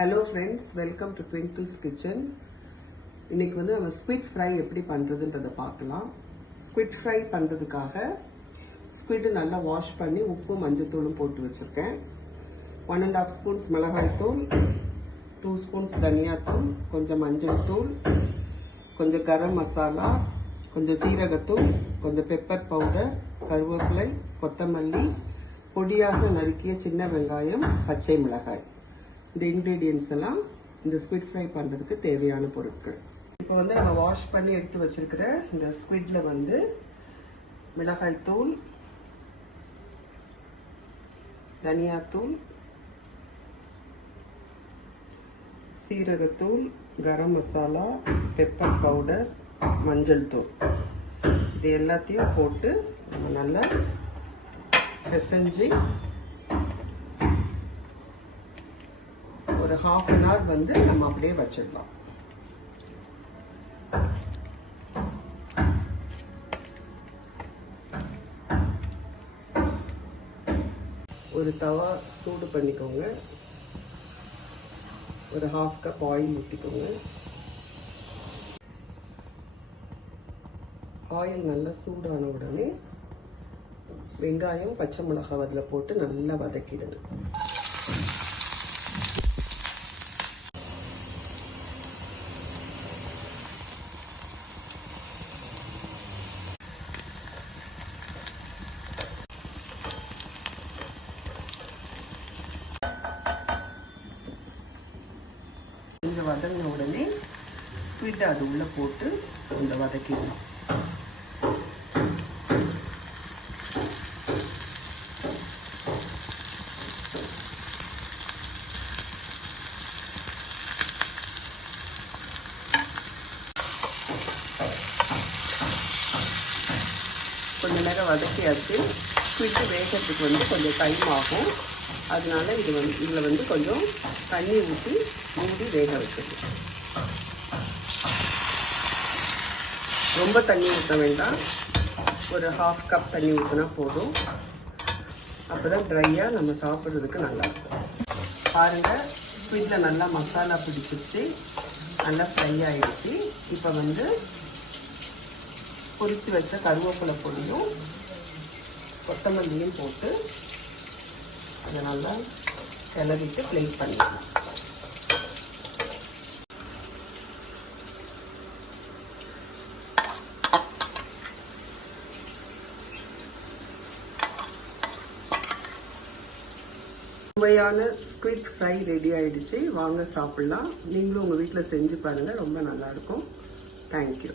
Hello friends, welcome to Twinkle's Kitchen. இன்னைக்கு வந்து நம்ம ஸ்குவிட் ஃப்ரை எப்படி பண்றதுன்றதை பார்க்கலாம். ஸ்குவிட் ஃப்ரை பண்றதுக்காக ஸ்குவிட் நல்லா வாஷ் பண்ணி உப்பு மஞ்சள் போட்டு வச்சிருக்கேன். 1.5 ஸ்பூன்ஸ் மிளகாய் தூள், 2 ஸ்பூன்ஸ் தனியா தூள், கொஞ்சம் மஞ்சள் தூள், கொஞ்சம் கரம் மசாலா, கொஞ்சம் சீரகத்தூள், கொஞ்சம் பெப்பர் பவுடர், கருவேப்பிலை, கொத்தமல்லி, பொடியாக நறுக்கிய சின்ன வெங்காயம், பச்சை மிளகாய். இந்த இன்கிரீடியன்ஸ் எல்லாம் இந்த ஸ்குவிட் ஃப்ரை பண்றதுக்கு தேவையான பொருட்கள். இப்போ வந்து நம்ம வாஷ் பண்ணி எடுத்து வச்சிருக்கிற இந்த ஸ்குவிட்ல வந்து மிளகாய் தூள், தனியாத்தூள், சீரகத்தூள், கரம் மசாலா, பெப்பர் பவுடர், மஞ்சள் தூள், இது எல்லாத்தையும் போட்டு நம்ம நல்லா பிசைஞ்சு ஒரு 1/2 hour வந்து நம்ம அப்படியே வச்சிடலாம். ஒரு தவா சூடு பண்ணிக்கோங்க. ஒரு 1/2 cup ஆயில் ஊற்றிக்கோங்க. ஆயில் நல்லா சூடான உடனே வெங்காயம், பச்சை மிளகாய் அதில் போட்டு நல்லா வதக்கிடுங்க. கொஞ்சம் வதங்கின உடனே ஸ்குவிட் அது உள்ள போட்டு கொஞ்சம் வதக்கிடலாம். கொஞ்ச நேரம் வதக்கியாச்சு. ஸ்குவிட் வேகிறதுக்கு வந்து கொஞ்சம் டைம் ஆகும். அதனால இதில் வந்து கொஞ்சம் தண்ணி ஊற்றி மூடி வேக வச்சிடலாம். ரொம்ப தண்ணி ஊற்ற வேண்டாம், ஒரு 1/2 cup தண்ணி ஊற்றினா போதும். அப்போ தான் ட்ரையாக நம்ம சாப்பிட்றதுக்கு நல்லாயிருக்கும். பாருங்கள், ஸ்குவிட்டில் நல்லா மசாலா பிடிச்சிச்சு, நல்லா ஃப்ரை ஆகிடுச்சு. இப்போ வந்து பொரிச்சு வச்ச கருவேப்பிலை பொடியும் கொத்தமல்லியும் போட்டு அதை நல்லா கிளறிட்டு பிளேட் பண்ணிடலாம். சுவையான ஸ்குவிட் ஃப்ரை ரெடி ஆயிடுச்சு. வாங்க சாப்பிடலாம். நீங்களும் உங்கள் வீட்டில் செஞ்சு பாருங்கள், ரொம்ப நல்லாயிருக்கும். தேங்க்யூ.